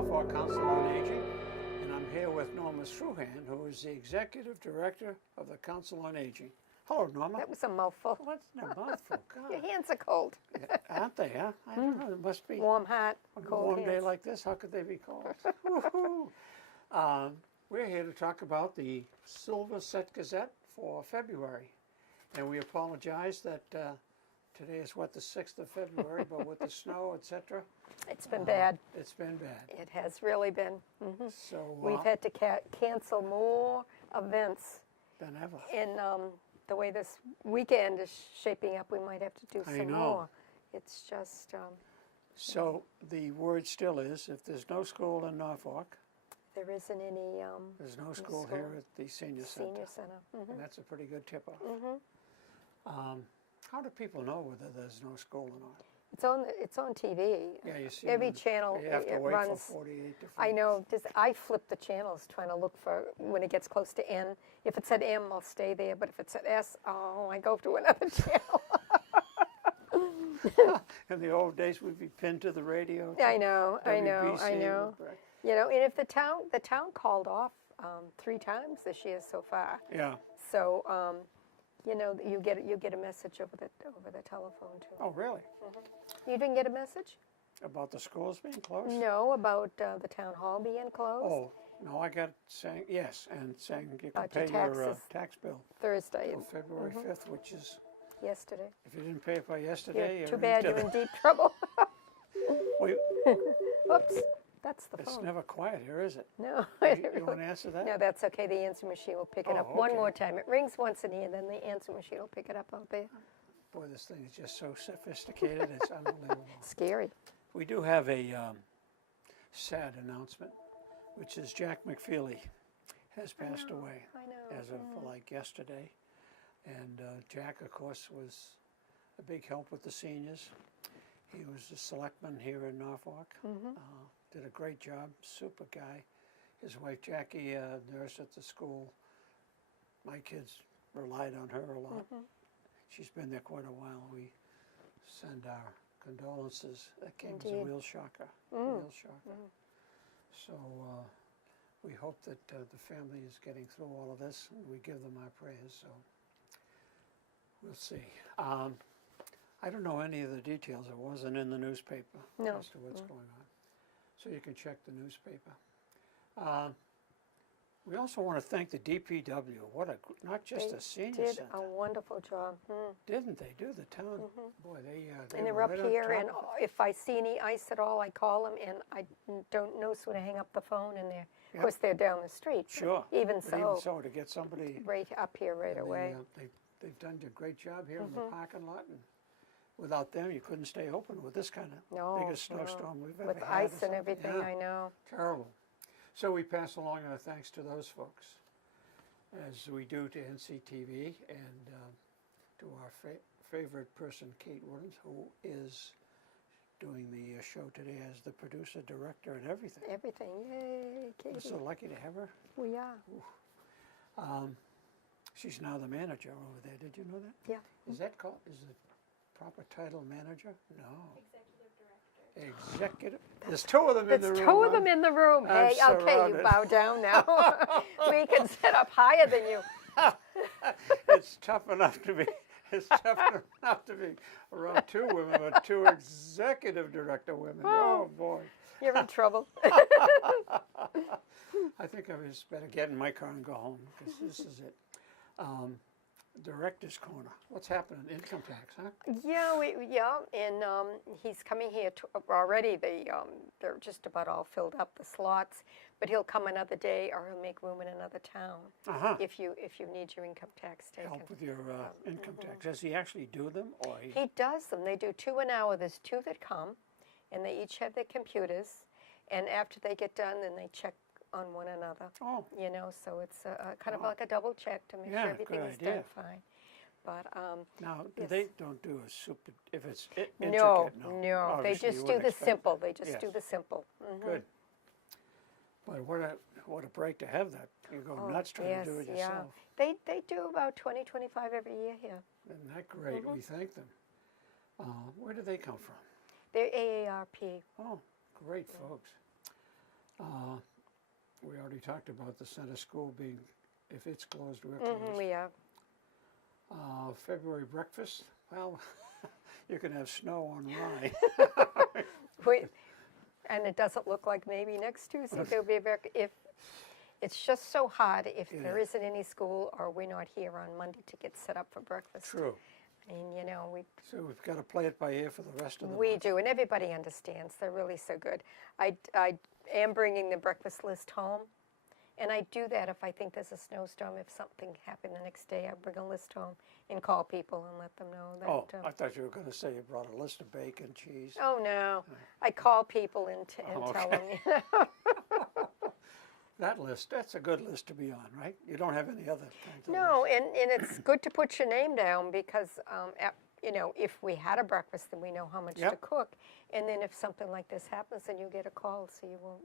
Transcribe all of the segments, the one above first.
Norfolk Council on Aging, and I'm here with Norma Struhan, who is the Executive Director of the Council on Aging. Hello, Norma. That was a mouthful. What's in a mouthful? God. Your hands are cold. Aren't they, huh? I don't know. It must be Warm hat, on a cold warm hands. day like this. How could they be cold? Woohoo! We're here to talk about the Silver Set Gazette for February. And we apologize that today is, what, the 6th of February, but with the snow, etc. It's been bad. It's been bad. It has really been. So We've had to cancel more events. than ever. And the way this weekend is shaping up, we might have to do I some know. more. It's just, So the word still is, if there's no school in Norfolk, there isn't any there's no school here at the senior center. senior center. And that's a pretty good tip-off. How do people know whether there's no school or not? It's on TV. Yeah, you see Every them, channel you have to it wait runs. for 48 different... I know. I flip the channels trying to look for when it gets close to N. If it said M, I'll stay there. But if it said S, I go to another channel. In the old days, we'd be pinned to the radio. I know. WBC, right? You know, and if the town called off 3 times this year so far. Yeah. So, you know, you get a message over the telephone too. Oh, really? You didn't get a message? About the schools being closed? No, about the town hall being closed. Oh, no, I got saying, yes, and saying you can About your pay your taxes. tax bill Thursday, till February 5th, which is, yesterday. if you didn't pay it by yesterday, Too bad you're in deep trouble. Well, Oops, that's the it's phone. never quiet here, is it? No. You want to answer that? No, that's okay. The answer machine will pick it up one okay. more time. It rings once in here, then the answer machine will pick it up out there. Boy, this thing is just so sophisticated, it's unbelievable. Scary. We do have a sad announcement, which is Jack McFeely has passed away I know. as of like yesterday. And Jack, of course, was a big help with the seniors. He was a selectman here in Norfolk. Did a great job, super guy. His wife Jackie, nurse at the school. My kids relied on her a lot. She's been there quite a while. We send our condolences. That came as a Indeed. real shocker. Real shocker. So we hope that the family is getting through all of this, and we give them our prayers. So we'll see. I don't know any of the details. It wasn't in the newspaper No. as to what's going on. So you can check the newspaper. We also want to thank the DPW. What a, not just They a senior did center. a wonderful job. Didn't they do the town? Boy, they And they're were up right on here, top and of if I see any ice at all, I call them, and I don't know so to hang up the phone, and they're, Yep. of course, they're down the street. Sure. Even But even so, so, to get somebody right up here right and away. they've done a great job here in the parking lot, and without them, you couldn't stay open with this kind of No, biggest no. snowstorm we've ever With had. or ice and something. everything, Yeah, I know. terrible. So we pass along our thanks to those folks, as we do to NCTV and to our favorite person, Kate Williams, who is doing the show today as the producer, director, and everything. Everything. Yay, We're Katie. so lucky to have her. We are. She's now the manager over there. Did you know that? Yeah. Is that called, is the proper title manager? No. Executive. There's 2 of them in the There's room. 2 of them in the room. I'm Hey, okay, surrounded. you bow down now. We can sit up higher than you. It's tough enough to be. It's tough enough to be around 2 women, but 2 executive director women. Oh boy. You're in trouble. I think I just better get in my car and go home, because this is it. Director's Corner. What's happening? Income tax, huh? Yeah, and he's coming here already. They're just about all filled up, the slots. But he'll come another day, or he'll make room in another town if you need your income tax taken. Help with your income tax. Does he actually do them, or He does them. They do 2 an hour. There's 2 that come, and they each have their computers. And after they get done, then they check on one another. Oh. You know, so it's kind of like a double check to make Yeah, sure everything good is done idea. fine. But now yes. they don't do a super if it's intricate? no, No, they Obviously, you just do wouldn't the expect simple. that. They just Yes. do the simple. Good. But what a break to have that. You go Oh, nuts trying yes, to do it yeah. yourself. They do about 20, 25 every year here. Isn't that great? We thank them. Where do they come from? They're AARP. Oh, great folks. We already talked about the center school being, if it's closed, we're closed. We are. February breakfast, well, you can have snow on rye. And it doesn't look like maybe next Tuesday there'll be if it's just so hard if there isn't any school or we're not here on Monday to get set up for breakfast. True. And you know, So we've got to play it by ear for the rest of the we month. do, and everybody understands. They're really so good. I am bringing the breakfast list home, and I do that if I think there's a snowstorm. If something happened the next day, I bring a list home and call people and let them know that. Oh, I thought you were going to say you brought a list of bacon, cheese. Oh no, I call people and tell them. That list, that's a good list to be on, right? You don't have any other kinds of No, lists. and it's good to put your name down because, you know, if we had a breakfast, then we know how much to cook. And then if something like this happens, then you get a call, so you won't,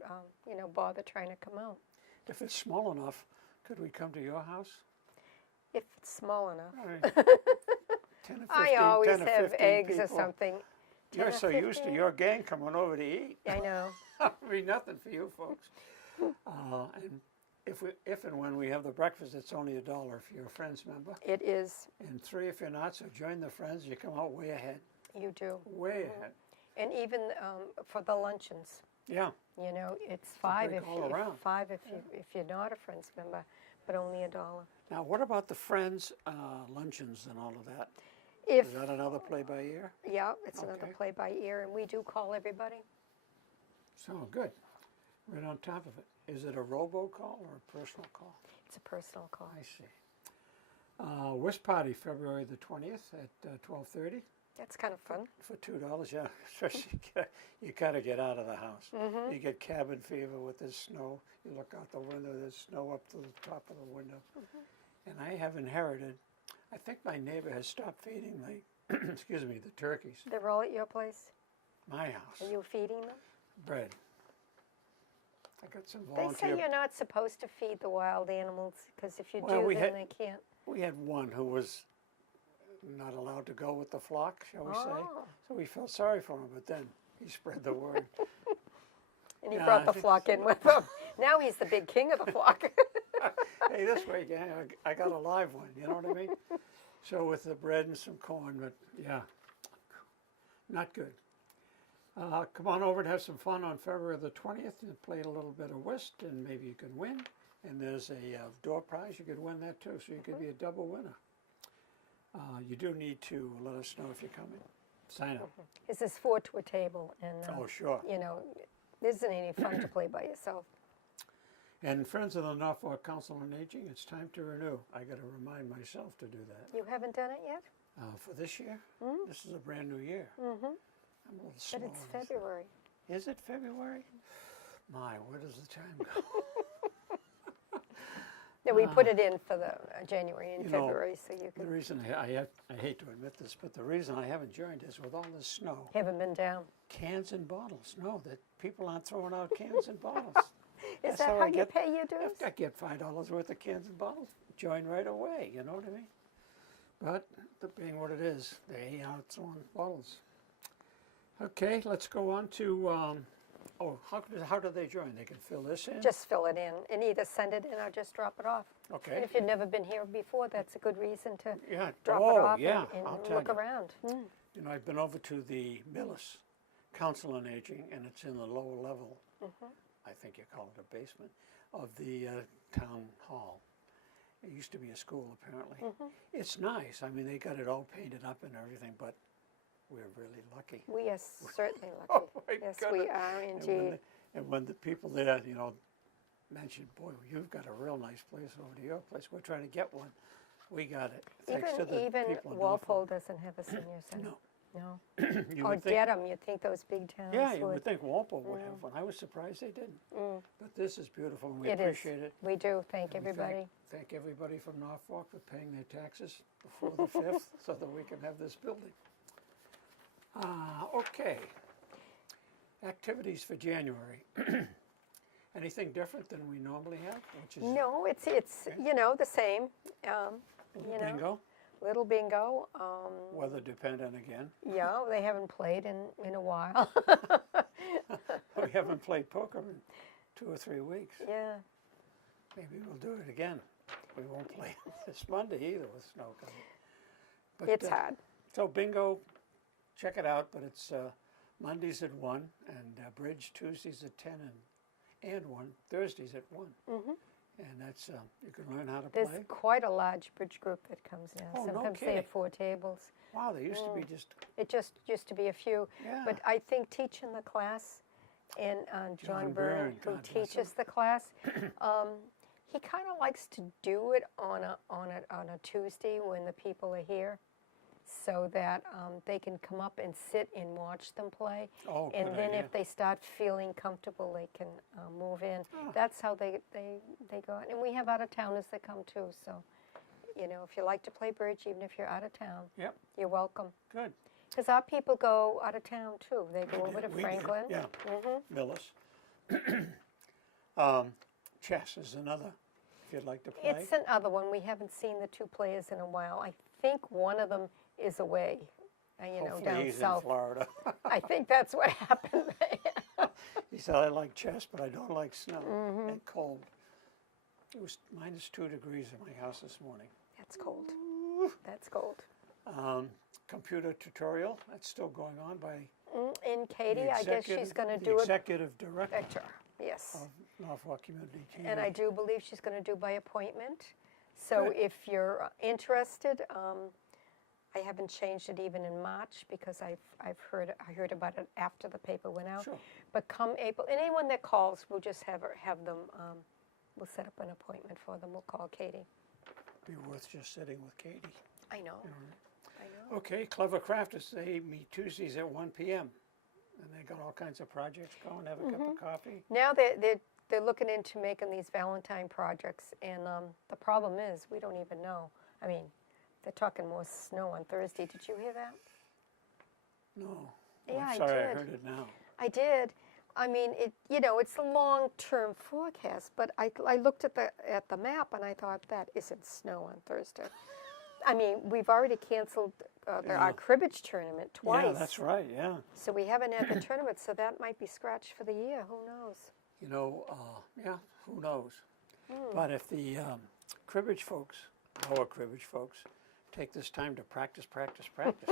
you know, bother trying to come out. If it's small enough, could we come to your house? If it's small enough. All right. 10 or 15, I always 10 or have 15 eggs or people. something. You're 10 or so used to 15? your gang coming over to eat. I know. It'll be nothing for you folks. And if and when we have the breakfast, it's only $1 if you're a Friends member. It is. And $3 if you're not, so join the Friends. You come out way ahead. You do. Way ahead. And even for the luncheons, Yeah. you know, it's $5 break all around. if you're not a Friends member, but only $1. Now, what about the Friends luncheons and all of that? If Is that another play-by-ear? Yeah, it's another Okay. play by ear, and we do call everybody. So, good. Right on top of it. Is it a robocall or a personal call? It's a personal call. I see. Whist party, February the 20th at 12:30 That's kind of fun. for $2. Yeah, especially you gotta get out of the house. You get cabin fever with this snow. You look out the window, there's snow up to the top of the window. And I have inherited. I think my neighbor has stopped feeding the, excuse me, the turkeys. They're all at your place? My house. Are you feeding them? Bread. I got some They volunteer. say you're not supposed to feed the wild animals, because if you Well, do, we then had- they can't. We had one who was not allowed to go with the flock, shall we say. Oh. So we felt sorry for him, but then he spread the word. And he Yeah, brought I the think flock in with him. Now he's the big king of the flock. Hey, this way, gang, I got a live one, you know what I mean? So with the bread and some corn, but yeah, not good. Come on over and have some fun on February the 20th and play a little bit of whist, and maybe you can win. And there's a door prize, you could win that too, so you could be a double winner. You do need to let us know if you're coming. Sign up. This is 4 to a table, and Oh, sure. you know, there isn't any fun to play by yourself. And Friends of the Norfolk Council on Aging, it's time to renew. I got to remind myself to do that. You haven't done it yet? For this year, this is a brand new year. I'm a little slow. But it's on this. February. Is it February? My, where does the time go? No, we put it in for the January and You know, February, so you The can. reason I hate to admit this, but the reason I haven't joined is with all this snow, Haven't been down. cans and bottles. No, that people aren't throwing out cans and bottles. Is That's that how how I you get- pay your dues? I get $5 worth of cans and bottles. Join right away, you know what I mean? But the being what it is, they aren't throwing bottles. Okay, let's go on to, how do they join? They can fill this in? Just fill it in and either send it in or just drop it off. Okay. And if you've never been here before, that's a good reason to Yeah. drop Oh, it off yeah, and I'll tell look you. around. You know, I've been over to the Millis Council on Aging, and it's in the lower level, I think you call it a basement, of the town hall. It used to be a school, apparently. It's nice. I mean, they got it all painted up and everything, but we're really lucky. We are certainly lucky. Oh, my Yes, goodness. we are And indeed. when the people there, you know, mentioned, boy, you've got a real nice place over to your place. We're trying to get one. We got it. Thanks to the Even people in Walpole Norfolk. doesn't have a senior center. No. No. You Or would think- Dedham, you'd think those big towns Yeah, you would. would think Walpole would have one. I was surprised they didn't. But this is beautiful, and we It is. appreciate it. We do. Thank And we everybody. Thank everybody from Norfolk for paying their taxes before the 5th so that we can have this building. Okay. Activities for January. Anything different than we normally have? Which is No, it's you know, the same. little You know, bingo, little bingo. weather dependent again. Yeah, they haven't played in a while. We haven't played poker in 2 or 3 weeks. Yeah. Maybe we'll do it again. We won't play this Monday either with snow coming. But, It's hard. So bingo, check it out. But it's Mondays at 1 and bridge Tuesdays at 10 and 1, Thursdays at 1. Mm-hmm. And that's you can learn how to There's play. quite a large bridge group that comes now. Oh, no Sometimes they kidding. have 4 tables. Wow, there used to be just It just used to be a few. Yeah. But I think teaching the class, and John Byrne, who God bless teaches the class, he kind of likes to do it on a Tuesday when the people are here, so that they can come up and sit and watch them play. Oh, and good then idea. if they start feeling comfortable, they can move in. Oh. That's how they go. And we have out-of-towners that come too. So, you know, if you like to play bridge, even if you're out of town, Yep, you're welcome. good. Because our people go out of town too. They go over to We do, Franklin. yeah. Mm-hmm. Millis. Chess is another, if you'd like to play. It's another one. We haven't seen the 2 players in a while. I think one of them is away, Hopefully down he's south. in Florida. I think that's what happened there. He said, I like chess, but I don't like snow Mm-hmm. and cold. It was -2 degrees in my house this morning. That's cold. That's cold. Computer tutorial, that's still going on by And Katie, the I guess she's going to the do it. executive director Yes. of Norfolk Community TV. And I do believe she's going to do by appointment. So Good. if you're interested, I haven't changed it even in March because I heard about it after the paper went out. Sure. But come April, and anyone that calls, we'll just have them. We'll set up an appointment for them. We'll call Katie. Be worth just sitting with Katie. I know. I know. Okay, Clever Crafters, they meet Tuesdays at 1 p.m. And they got all kinds of projects going, have a cup of coffee. Now they're looking into making these Valentine projects, and the problem is we don't even know. I mean, they're talking more snow on Thursday. Did you hear that? No. Yeah, I'm sorry, I I did. heard it now. I did. I mean, it's a long-term forecast, but I looked at the map and I thought that isn't snow on Thursday. I mean, we've already canceled our cribbage tournament twice. Yeah, that's right, yeah. So we haven't had the tournament, so that might be scratched for the year. Who knows? You know, yeah, who knows? But if the cribbage folks, our cribbage folks, take this time to practice,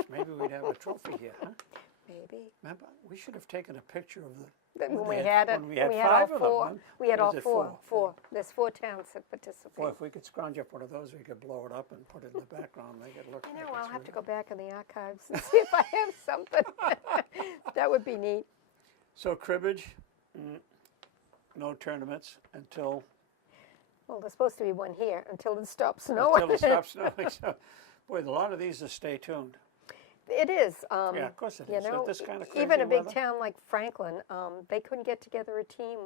maybe we'd have a trophy here, huh? Maybe. Remember, we should have taken a picture of the When we they had it, when we had we had 5 all of them, 4. huh? We had Or all is it 4. 4? There's 4 towns that participate. Boy, if we could scrounge up one of those, we could blow it up and put it in the background, make it look I like know. I'll it's have to real. go back in the archives and see if I have something. That would be neat. So cribbage, no tournaments until Well, there's supposed to be one here until it stops snowing. it stops snowing. So, boy, a lot of these are stay tuned. It is. Yeah, of course it You is. know, This kind of even a crazy big weather. town like Franklin, they couldn't get together a team.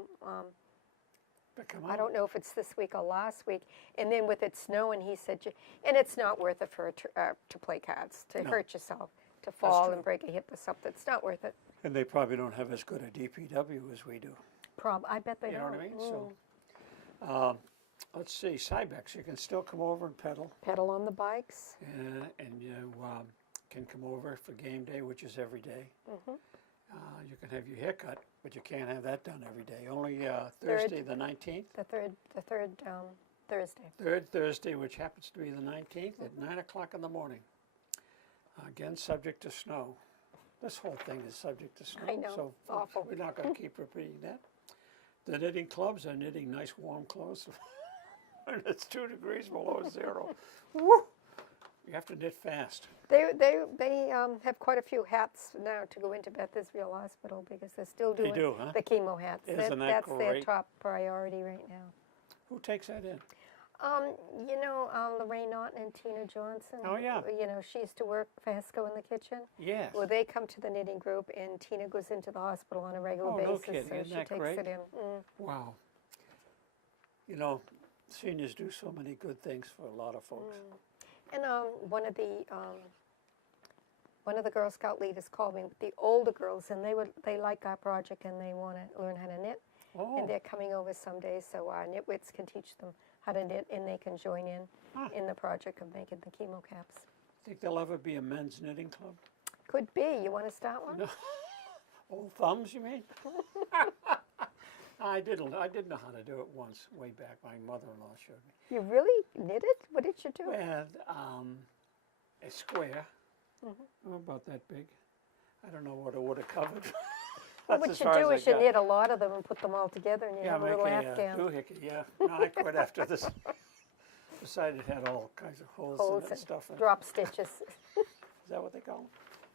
But come I on. don't know if it's this week or last week. And then with it snowing, he said, and it's not worth it for to play cards, to hurt yourself, to fall true. and break a hip or something. It's not worth it. And they probably don't have as good a DPW as we do. I bet they You know don't. what I mean? So, let's see, Cybex, you can still come over and pedal. Pedal on the bikes. And you can come over for game day, which is every day. You can have your hair cut, but you can't have that done every day. Only Thursday the 19th. The third Thursday. Third Thursday, which happens to be the 19th at 9 o'clock in the morning. Again, subject to snow. This whole thing is subject to snow. I know, So awful. we're not going to keep repeating that. The knitting clubs are knitting nice warm clothes. And it's 2 degrees below 0. Woo! You have to knit fast. They have quite a few hats now to go into Beth Israel Hospital because they're still doing do, huh? the chemo hats. Isn't that That's their great? top priority right now. Who takes that in? Lorraine Naughton and Tina Johnson. Oh, yeah. She used to work for Hesco in the kitchen. Yes. Well, they come to the knitting group, and Tina goes into the hospital on a regular Oh, basis. no kidding. So Isn't she that takes great? it in. Wow. You know, seniors do so many good things for a lot of folks. And one of the Girl Scout leaders called me with the older girls, and they like our project and they want to learn how to knit. Oh, And they're coming over someday, so our knitwits can teach them how to knit, and they can join in the project of making the chemo caps. think there'll ever be a men's knitting club? Could be. You want to start one? No. Old thumbs, you mean? I didn't know how to do it once, way back. My mother-in-law showed me. You really knitted? What did you do? And a square, about that big. I don't know what it would have covered. Well, what you do is you knit a lot of them and put them all together, and you have a little afghan. Doohickey, yeah. No, I quit after this. Decided it had all kinds of holes in it and stuff. Drop stitches. Is that what they call them?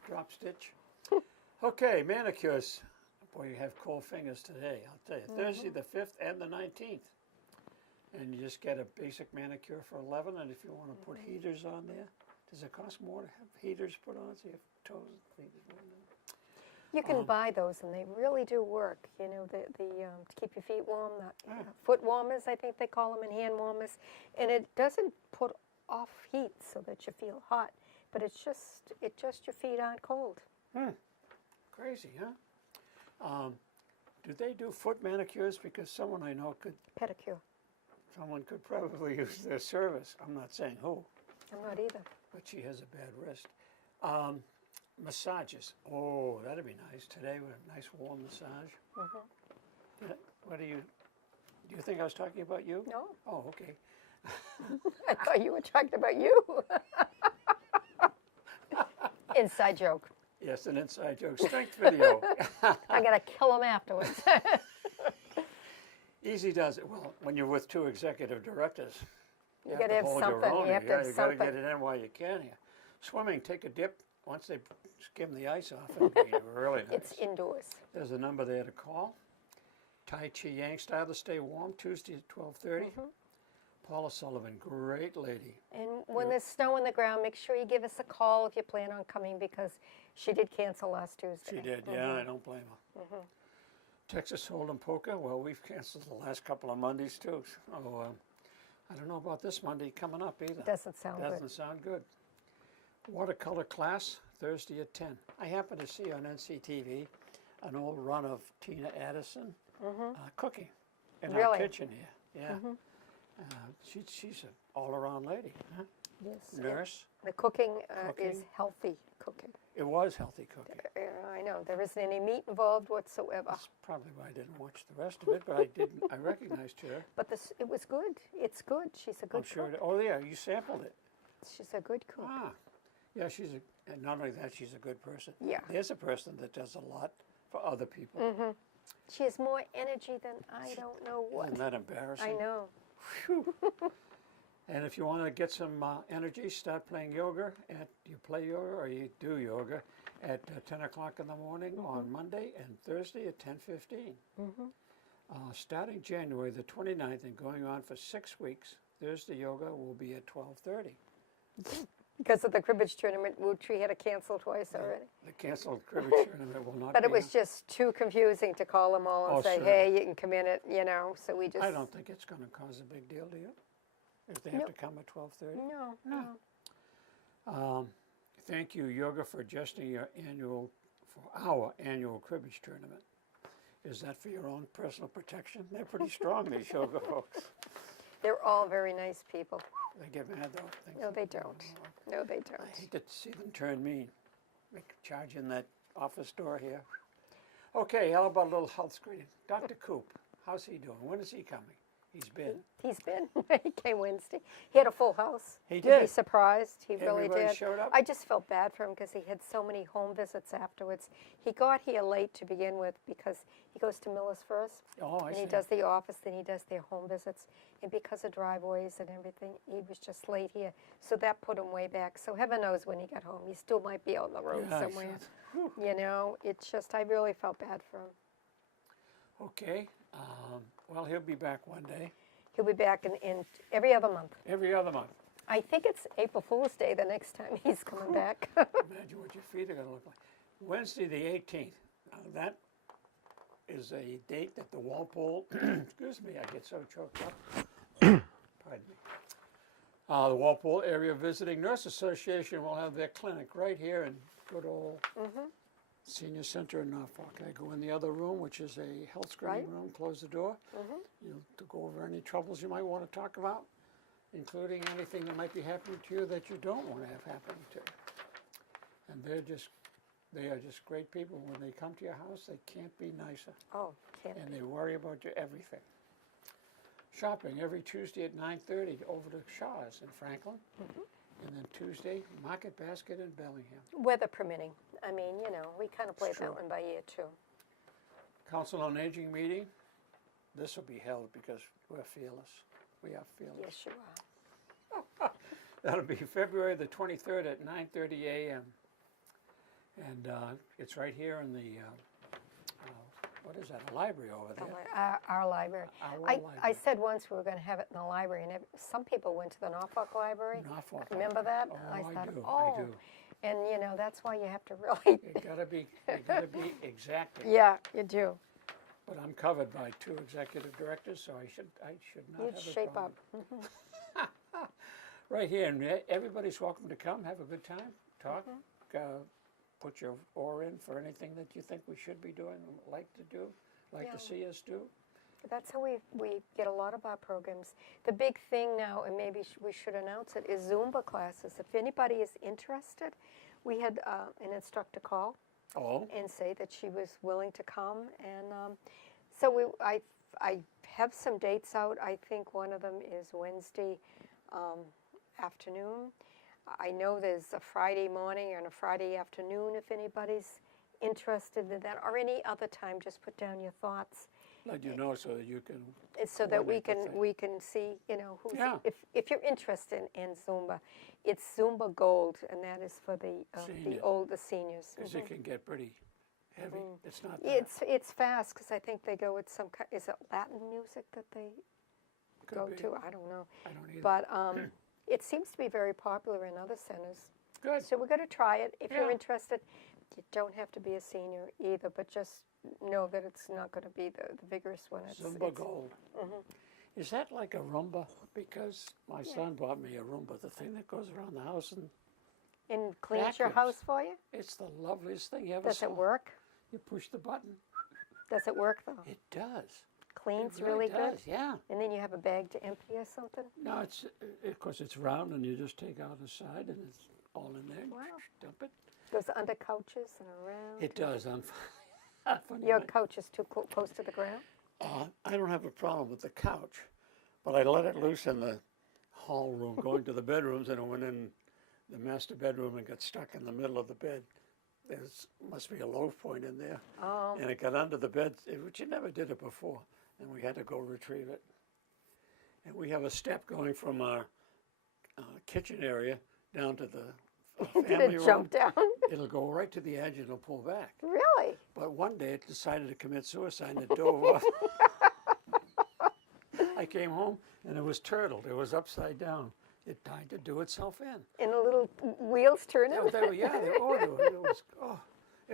Drop stitch? Okay, manicures. Boy, you have cold fingers today, I'll tell you. Thursday the 5th and the 19th. And you just get a basic manicure for $11, and if you want to put heaters on there, does it cost more to have heaters put on so you have toes and feet? You can buy those, and they really do work. You know, the to keep your feet warm, the foot warmers, I think they call them, and hand warmers. And it doesn't put off heat so that you feel hot, but it's just your feet aren't cold. Crazy, huh? Do they do foot manicures? Because someone I know could. Pedicure. Someone could probably use their service. I'm not saying who. I'm not either. But she has a bad wrist. Massages. Oh, that'd be nice. Today with a nice warm massage. What do you think I was talking about you? No. Oh, okay. I thought you were talking about you. Inside joke. Yes, an inside joke. Strength video. I got to kill him afterwards. Easy does it. Well, when you're with two executive directors, you got to have something. You have to have something. You got to get it in while you can here. Swimming, take a dip. Once they skim the ice off, it'll be really nice. It's indoors. There's a number there to call. Tai Chi Yang style to stay warm, Tuesday at 12:30. Paula Sullivan, great lady. And when there's snow on the ground, make sure you give us a call if you plan on coming, because she did cancel last Tuesday. She did, yeah, I don't blame her. Texas Hold'em Poker, well, we've canceled the last couple of Mondays too. So, I don't know about this Monday coming up either. Doesn't sound good. Doesn't sound good. Watercolor class, Thursday at 10. I happened to see on NCTV an old run of Tina Addison cooking in our kitchen here. Yeah. She's an all-around lady. Huh? Yes. Nurse. The cooking is healthy cooking. It was healthy cooking. I know. There isn't any meat involved whatsoever. That's probably why I didn't watch the rest of it, but I recognized her. But it was good. It's good. She's a good cook. Oh, yeah, you sampled it. She's a good cook. Ah. Yeah, and not only that, she's a good person. Yeah. There's a person that does a lot for other people. She has more energy than I don't know what. Isn't that embarrassing? I know. Whew. And if you want to get some energy, start playing yoga. You play yoga or you do yoga at 10 o'clock in the morning on Monday and Thursday at 10:15. Starting January the 29th and going on for 6 weeks, Thursday yoga will be at 12:30. Because of the cribbage tournament, which we had to cancel twice already. The canceled cribbage tournament will not But be it was just too confusing to call them all and say, hey, you can come in at, so we just... I don't think it's going to cause a big deal to you, if they have to come at 12:30. No. Thank you, Yoga, for adjusting our annual cribbage tournament. Is that for your own personal protection? They're pretty strong, these yoga folks. They're all very nice people. They get mad, though. No, they don't. No, they don't. I hate to see them turn mean. Charge in that office door here. Okay, how about a little health screening? Dr. Coop, how's he doing? When is he coming? He's been. He's been. He came Wednesday. He had a full house. He did. You'd be surprised. He really Everybody did. showed up? I just felt bad for him because he had so many home visits afterwards. He got here late to begin with because he goes to Millis first. Oh, I and see. he does the office, then he does their home visits. And because of driveways and everything, he was just late here. So that put him way back. So heaven knows when he got home. He still might be out on the road somewhere. It's just, I really felt bad for him. Okay. Well, he'll be back one day. He'll be back in every other month. Every other month. I think it's April Fool's Day the next time he's coming back. Imagine what your feet are going to look like. Wednesday the 18th. Now that is a date that the Walpole, excuse me, I get so choked up. Pardon me. The Walpole Area Visiting Nurse Association will have their clinic right here in good old Senior Center in Norfolk. I go in the other room, which is a health screening room, close the door. To go over any troubles you might want to talk about, including anything that might be happening to you that you don't want to have happening to you. And they're just They are just great people. When they come to your house, they can't be nicer. Oh, can't And be. they worry about your everything. Shopping every Tuesday at 9:30 over to Shaw's in Franklin. And then Tuesday, Market Basket in Bellingham. Weather permitting. I mean, you know, we kind of play It's that true. one by ear, too. Council on Aging meeting. This will be held because we're fearless. We are fearless. Yes, you are. That'll be February the 23rd at 9:30 a.m. And it's right here in the, what is that, a library over there? Our library. Our I library. said once we were going to have it in the library, and some people went to the Norfolk Library. Norfolk Remember that? Oh, I I thought, do, oh. I do. And, you know, that's why you have to really, You gotta be exacting. yeah, you do. But I'm covered by 2 executive directors, so I should not You'd have a shape problem. up. Right here, and everybody's welcome to come, have a good time, talk, put your oar in for anything that you think we should be doing, like to do, like Yeah. to see us do. That's how we get a lot of our programs. The big thing now, and maybe we should announce it, is Zumba classes. If anybody is interested, we had an instructor call Oh, and say that she was willing to come. And so I have some dates out. I think one of them is Wednesday afternoon. I know there's a Friday morning and a Friday afternoon if anybody's interested in that, or any other time. Just put down your thoughts. let you know so that you can. It's so that we coordinate the can thing. we can see, you know, who's, Yeah. if you're interested in Zumba, it's Zumba Gold, and that is for the Seniors. older seniors. Because it can get pretty heavy. It's not that. It's fast because I think they go with some kind. Is it Latin music that they Could go be. to? I don't know, I don't either. but it seems to be very popular in other centers. Good. So we're going to try it. If you're Yeah. interested, you don't have to be a senior either, but just know that it's not going to be the vigorous one. Zumba Gold. Is that like a Roomba? Because my son bought me a Roomba, the thing that goes around the house, and cleans your vacuums. house for you. it's the loveliest thing you ever Does saw. it work? You push the button. Does it work though? It does. Cleans It really does, good. yeah. And then you have a bag to empty or something. No, it's of course it's round, and you just take out the side, and it's all in there. Wow. Dump it. Goes under couches and around. It does. I'm funny. Your couch is too close to the ground. I don't have a problem with the couch, but I let it loose in the hall room, going to the bedrooms, and it went in the master bedroom and got stuck in the middle of the bed. There must be a low point in there, Oh, and it got under the bed, which it never did it before, and we had to go retrieve it. And we have a step going from our kitchen area down to the did family it room. jump down? It'll go right to the edge and it'll pull back. Really? But one day it decided to commit suicide and it dove off. I came home and it was turtled. It was upside down. It tried to do itself in. And the little wheels turning? It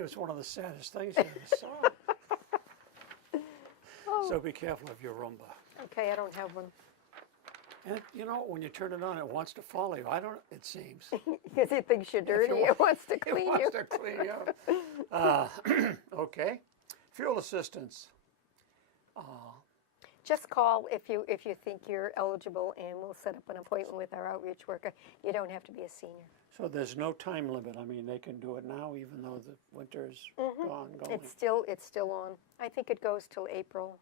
was one of the saddest things I ever saw. So be careful of your Roomba. Okay, I don't have one. And you know, when you turn it on, it wants to follow you. It seems. Because it thinks you're dirty. It wants to clean It you. wants to clean you up. Okay. Fuel assistance. Just call if you think you're eligible, and we'll set up an appointment with our outreach worker. You don't have to be a senior. So there's no time limit. I mean, they can do it now, even though the winter's ongoing. It's still on. I think it goes till April,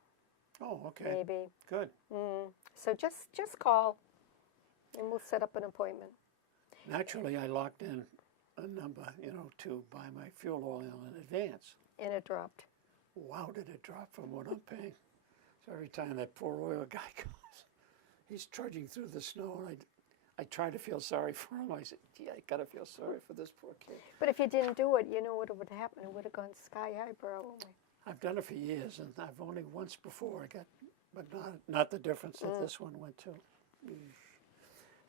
Oh, okay. maybe. Good. So just call, and we'll set up an appointment. Naturally, I locked in a number, to buy my fuel oil in advance. And it dropped. Wow, did it drop from what I'm paying? So every time that poor oil guy comes, he's trudging through the snow, and I try to feel sorry for him. I said, gee, I gotta feel sorry for this poor kid. But if you didn't do it, you know what would happen? It would have gone sky high, probably. I've done it for years, and I've only once before but not the difference that this one went to.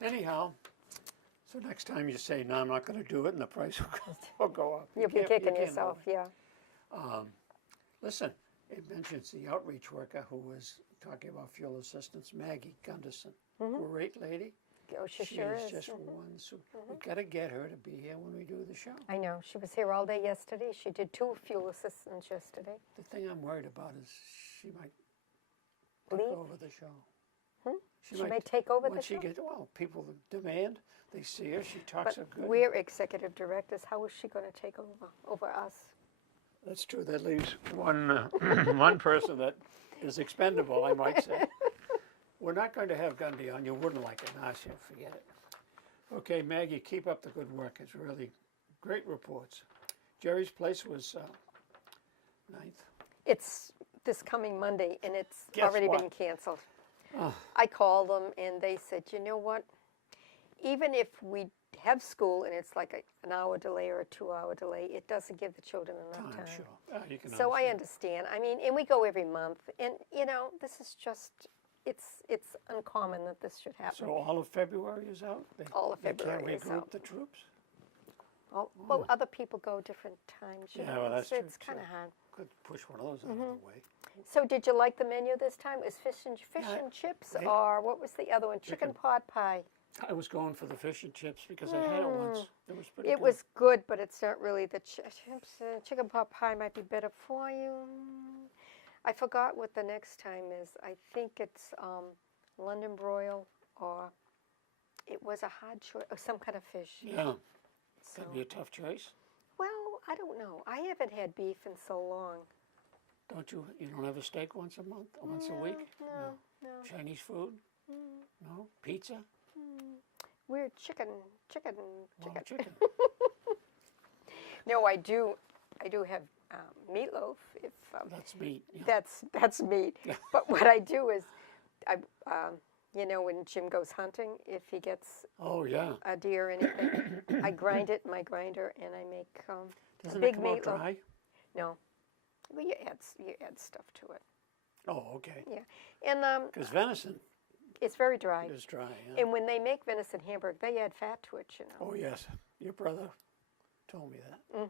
Anyhow, so next time you say, no, I'm not going to do it, and the price will go up. You'll be You kicking can't yourself, avoid yeah. Listen, it mentions the outreach worker who was talking about fuel assistance, Maggie Gunderson. Great lady. Oh, she She sure is is. just one. So we got to get her to be here when we do the show. I know. She was here all day yesterday. She did 2 fuel assistants yesterday. The thing I'm worried about is she might take Leave? over the show. She may take over the Once she show. gets, well, people demand, they see her, she talks so good. We're executive directors. How is she going to take over us? That's true. That leaves one one person that is expendable, I might say. We're not going to have Gundy on. You wouldn't like it. No, she'll forget it. Okay, Maggie, keep up the good work. It's really great reports. Jerry's Place was 9th. It's this coming Monday, and it's Guess already what? been canceled. Oh. I called them, and they said, you know what? Even if we have school and it's like an hour delay or a 2-hour delay, it doesn't give the children enough time. Sure. You can So I understand. understand. I mean, and we go every month, and you know, this is just it's uncommon that this should happen. So all of February is out? All of February They is can't regroup out. the troops? Well, other people go different times. You Yeah, know, well, that's true, It's kind of hard. Could push one of those out of the way. So, did you like the menu this time? Is fish and chips, they- or what was the other one? Chicken pot pie. I was going for the fish and chips because I had it once. It was pretty It good. was good, but it's not really the chips. Chicken pot pie might be better for you. I forgot what the next time is. I think it's London broil, or it was a hard choice, or some kind of fish. Yeah, So, that'd be a tough choice. well, I don't know. I haven't had beef in so long. You don't have a steak once a month, once a week? No. Chinese food? No? Pizza? We're chicken. Well, chicken. No, I do have meatloaf. If That's meat. Yeah. that's meat. But what I do is, you know, when Jim goes hunting, if he gets Oh, yeah. a deer or anything, I grind it in my grinder and I make a Doesn't big it come out meatloaf. dry? No, well, you add stuff to it. Oh, okay. Yeah, and Because venison it's very dry. is dry. Yeah. And when they make venison hamburg, they add fat to it. You know. Oh, yes. Your brother told me that.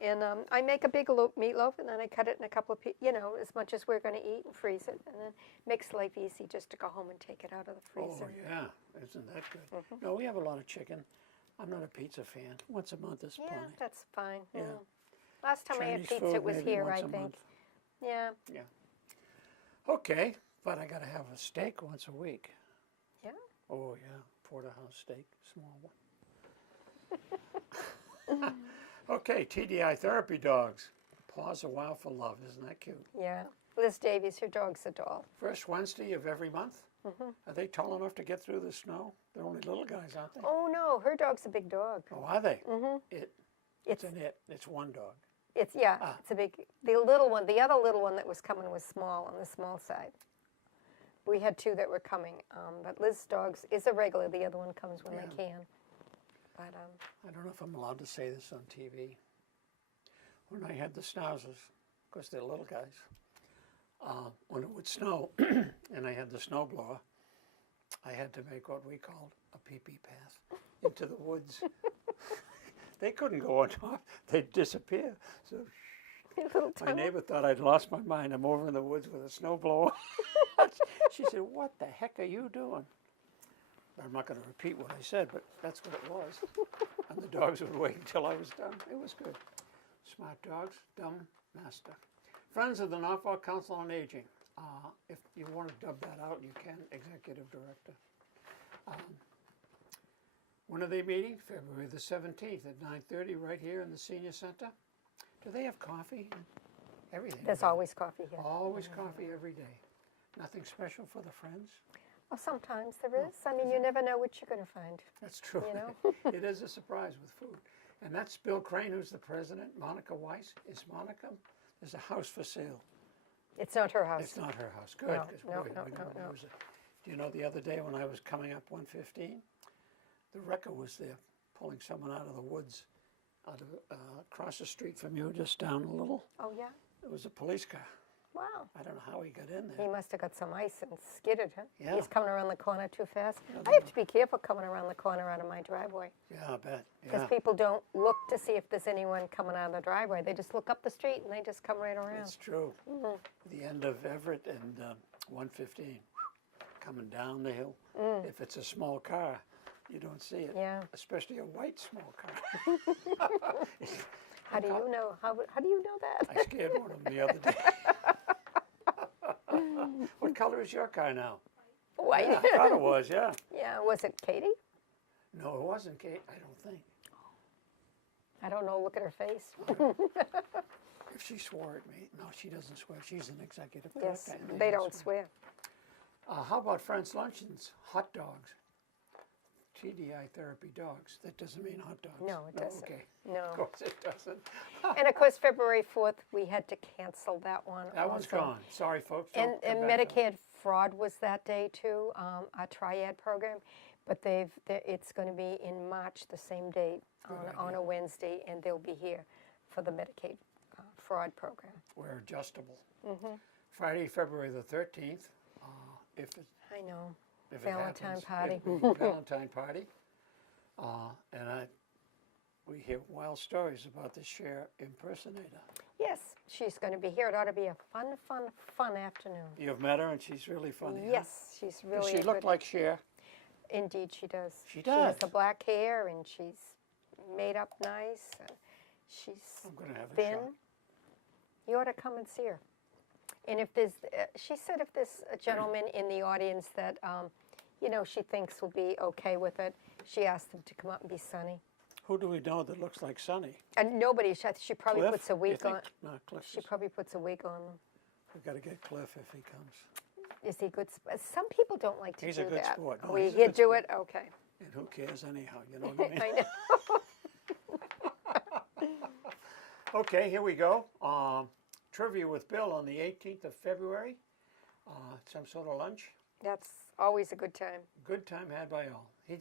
And I make a big meatloaf, and then I cut it in a couple of, you know, as much as we're going to eat, and freeze it, and then makes life easy just to go home and take it out of the freezer. Oh, yeah. Isn't that good? No, we have a lot of chicken. I'm not a pizza fan. Once a month is Yeah, plenty. that's fine. Yeah. Last time I had Chinese pizza, food it was maybe here, once I a think. month. Yeah. Yeah. Okay, but I got to have a steak once a week. Yeah. Oh, yeah. Porterhouse steak, small one. Okay, TDI therapy dogs. Pause a while for love. Isn't that cute? Yeah. Liz Davies, her dog's a doll. First Wednesday of every month? Are they tall enough to get through the snow? They're only little guys, aren't they? Oh, no, her dog's a big dog. Oh, are they? It's It's an it. It's one dog. it's a big. The little one, the other little one that was coming was small, on the small side. We had two that were coming, but Liz's dog's is a regular. The other one comes when they can. But I don't know if I'm allowed to say this on TV. When I had the schnauzers, of course they're little guys, when it would snow and I had the snowblower, I had to make what we called a pee-pee path into the woods. They couldn't go on top. They'd disappear. So little my tunnel. neighbor thought I'd lost my mind. I'm over in the woods with a snowblower. She said, "What the heck are you doing?" I'm not going to repeat what I said, but that's what it was. And the dogs would wait until I was done. It was good. Smart dogs, dumb master. Friends of the Norfolk Council on Aging. If you want to dub that out, you can, Executive Director. When are they meeting? February the 17th at 9:30 right here in the Senior Center. Do they have coffee? Everything. There's always coffee here. Always coffee every day. Nothing special for the friends? Well, sometimes there is. I mean, you never know what you're going to find. That's true. You know? It is a surprise with food. And that's Bill Crane, who's the president. Monica Weiss. Is Monica? There's a house for sale. It's not her house. It's not her house. Good. No, 'Cause no, boy, no, we no, don't no. use it. Do you know the other day when I was coming up 115, the wrecker was there pulling someone out of the woods, across the street from you, just down a little. Oh, yeah? It was a police car. Wow. I don't know how he got in He there. must have got some ice and skidded, huh? Yeah. He's coming around the corner too fast. I have to be careful coming around the corner out of my driveway. Yeah, I bet. Because Yeah. people don't look to see if there's anyone coming out of the driveway. They just look up the street and they just come right around. It's true. The end of Everett and 115, coming down the hill. If it's a small car, you don't see it. Yeah. Especially a white small car. How do you know? How do you know that? I scared one of them the other day. What color is your car now? White. Yeah, I thought it was, yeah. Yeah, was it Katie? No, it wasn't Kate, I don't think. I don't know. Look at her face. If she swore at me. No, she doesn't swear. She's an executive Yes, director. and they don't swear. How about Friends Luncheons? Hot dogs. TDI therapy dogs. That doesn't mean hot dogs. No, it doesn't. Okay. No. Of course it doesn't. And of course, February 4th, we had to cancel that one. That one's also. gone. Sorry, folks. And, Don't come and back for Medicaid fraud was that day too, our triad program, but it's going to be in March, the same date, on a Wednesday, and they'll be here for the Medicaid fraud program. We're adjustable. Friday, February the 13th, if it, I know. if Valentine it party. happens, it'll be Valentine party. And we hear wild stories about the Cher impersonator. Yes, she's going to be here. It ought to be a fun afternoon. You've met her and she's really funny. Huh? Yes, she's really Does she look like Cher? Indeed, she does. She She has does. the black hair, and she's made up nice. And she's I'm going to have a thin. shot. You ought to come and see her. And if there's, she said if there's a gentleman in the audience that, she thinks will be okay with it, she asked him to come up and be sunny. Who do we know that looks like Sonny? And nobody, she probably Cliff? puts a You wig think? on. No, Cliff. She probably puts a wig on them. We've got to get Cliff if he comes. Is he good? Some people don't like to He's do a good that. sport. No, We he's a he'd good do sport. it? Okay. And who cares anyhow, you know what I mean? I know. Okay, here we go. Trivia with Bill on the 18th of February. Some sort of lunch. That's always a good time. Good time had by all. He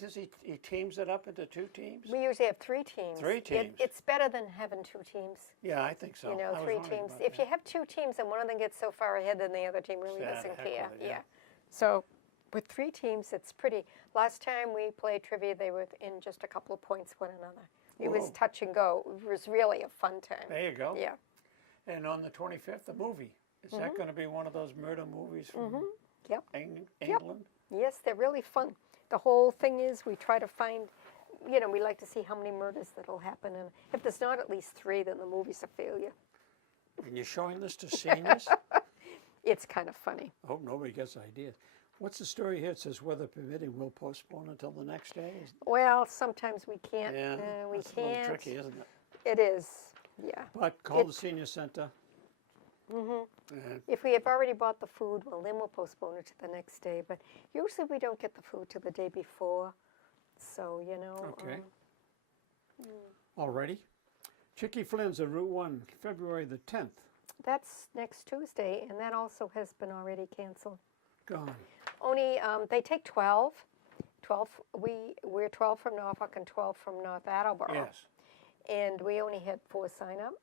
teams it up into 2 teams? We usually have 3 teams. 3 teams. It's better than having 2 teams. Yeah, I think so. You know, I was 3 wondering teams. about If you that. have 2 teams and one of them gets so far ahead, then the other team really Yeah, doesn't heck care. with it, yeah. So with 3 teams, it's pretty. Last time we played trivia, they were in just a couple of points one another. It was Whoa. touch and go. It was really a fun time. There you go. Yeah. And on the 25th, the movie. Is that going to be one of those murder movies from Yep. England? Yes, they're really fun. The whole thing is we try to find, we like to see how many murders that'll happen. And if there's not at least 3, then the movie's a failure. And you're showing this to seniors? It's kind of funny. I hope nobody gets ideas. What's the story here? It says, weather permitting, we'll postpone until the next day. Well, sometimes we can't. Yeah, We that's can't. a little tricky, isn't it? It is, yeah. But call the senior center. And If we have already bought the food, well, then we'll postpone it to the next day. But usually we don't get the food till the day before. So, Okay. Alrighty. Chicky Flynn's on Route 1, February the 10th. That's next Tuesday, and that also has been already canceled. Gone. Only, they take 12. 12, we're 12 from Norfolk and 12 from North Attleboro. Yes. And we only had 4 sign up.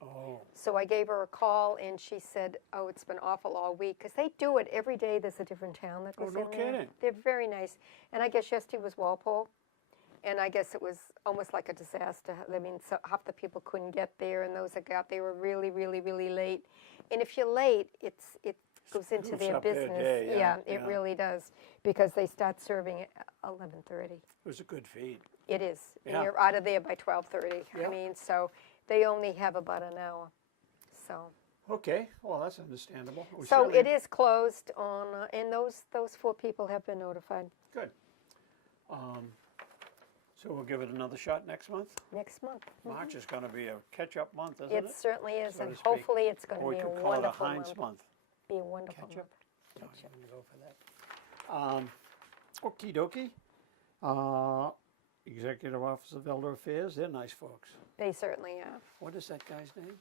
Oh, So I gave her a call, and she said, oh, it's been awful all week. Because they do it every day. There's a different town that goes no in there. kidding. They're very nice. And I guess yesterday was Walpole. And I guess it was almost like a disaster. I mean, so half the people couldn't get there, and those that got there were really, really, really late. And if you're late, it goes into Screws their up their business. day, yeah, It yeah. really does, because they start serving at 11:30. it was a good feed. It is. And Yeah. you're out of there by 12:30. Yeah. I mean, so they only have about an hour. So. Okay, well, that's understandable. We So certainly- it is closed on, and those 4 people have been notified Good. So we'll give it another shot next month? next month. March is going to be a catch-up month, isn't It it? certainly is, so and to speak. hopefully it's going Or to we be a could call it a wonderful Heinz month. month. Be a wonderful Ketchup? month. No, I'm going to go for that. Okie dokie. Executive Office of Elder Affairs, they're nice folks. They certainly are. What is that guy's name?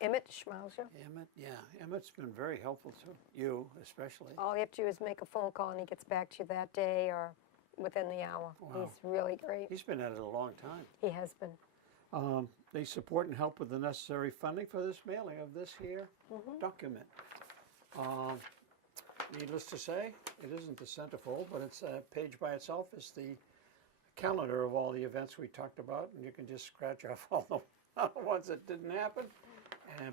Emmett Schmauser. Emmett? Yeah, Emmett's been very helpful to you, especially. All you have to do is make a phone call, and he gets back to you that day or within the hour. Wow. He's really great. He's been at it a long time. He has been. They support and help with the necessary funding for this mailing of this here document. Needless to say, it isn't the centerfold, but it's a page by itself. It's the calendar of all the events we talked about, and you can just scratch off all the ones that didn't happen.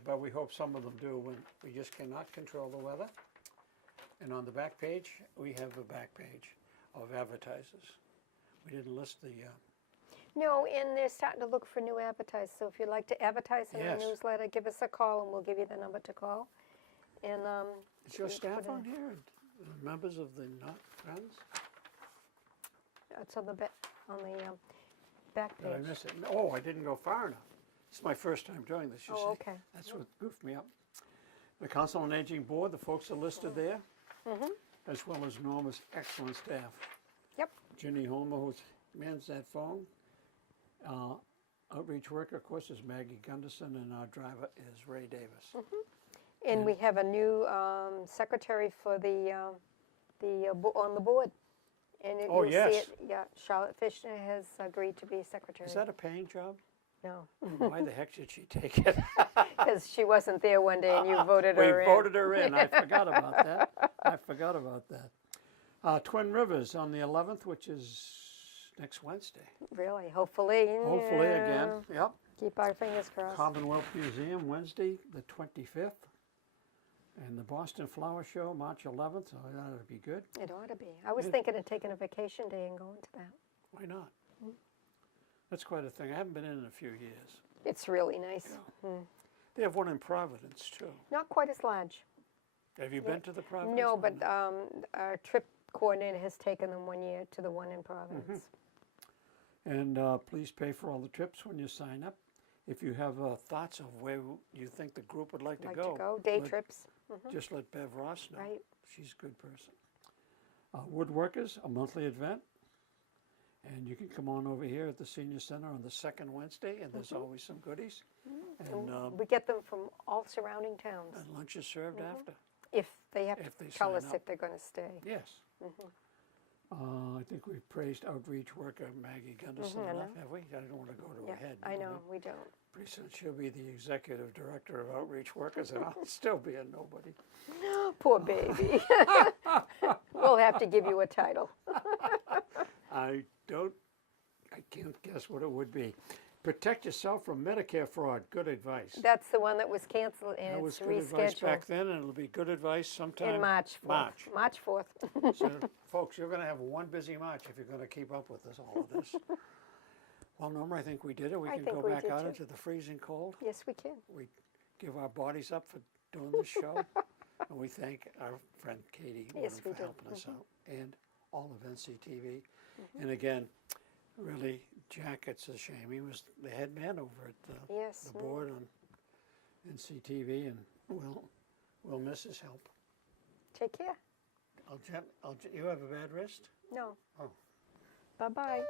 But we hope some of them do when we just cannot control the weather. And on the back page, we have a back page of advertisers. We didn't list the No, and they're starting to look for new advertisers. So if you'd like to advertise in Yes. our newsletter, give us a call, and we'll give you the number to call. And is your we staff put in- on here? the members of the Not Friends? It's on the back back Did I page. miss it? Oh, I didn't go far enough. It's my first time doing this, you see. Oh, okay. That's what goofed me up. The Council on Aging Board, the folks are listed there, as well as Norma's excellent staff. Yep. Ginny Homer, who mans that phone. Outreach worker, of course, is Maggie Gunderson, and our driver is Ray Davis. And we have a new secretary for the on the board. And Oh, you'll yes. see it. Yeah, Charlotte Fishner has agreed to be secretary. Is that a paying job? No, Why the heck should she take it? because she wasn't there one day and you voted her We in. voted her in. I forgot about that. I forgot about that. Twin Rivers on the 11th, which is next Wednesday. Really, hopefully. Hopefully yeah. again. Yep. Keep our fingers crossed. Commonwealth Museum, Wednesday, the 25th. And the Boston Flower Show, March 11th, so that ought to be good. It ought to be. I was Yeah. thinking of taking a vacation day and going to that. Why not? That's quite a thing. I haven't been in a few years. It's really nice. They have one in Providence, too. Not quite as large. Have you been to the Providence No, one? but our trip coordinator has taken them one year to the one in Providence. And please pay for all the trips when you sign up. If you have thoughts of where you think the group would like to go, Day let- trips. just let Bev Ross know. Right. She's a good person. Woodworkers, a monthly event. And you can come on over here at the Senior Center on the second Wednesday, and there's always some goodies. And, We get them from all surrounding towns. and lunch is served after. If they have If they to tell sign us up. if they're going to stay. Yes. I think we've praised outreach worker Maggie Gunderson I enough, know. have we? I don't want to go to Yeah, her head. I you know, we don't. Pretty soon she'll be the executive director of outreach workers, and I'll still be a nobody. Poor baby. We'll have to give you a title. I can't guess what it would be. Protect yourself from Medicare fraud. Good advice. That's the one that was canceled and That it's was good advice back rescheduled then, and it'll be good advice sometime. in March 4th. March 4th. So, folks, you're going to have one busy March if you're going to keep up with all of this. Well, Norma, I think we did it. We I can think go we back did out too. into the freezing cold. Yes, we can. We give our bodies up for doing this show, and we thank our friend Katie Yes, for we do. helping us out, and all of NCTV. And again, really, Jack, it's a shame. He was the head man over at Yes. the board on NCTV, and we'll miss his help. Take care. You have a bad wrist? No. Oh. Bye-bye.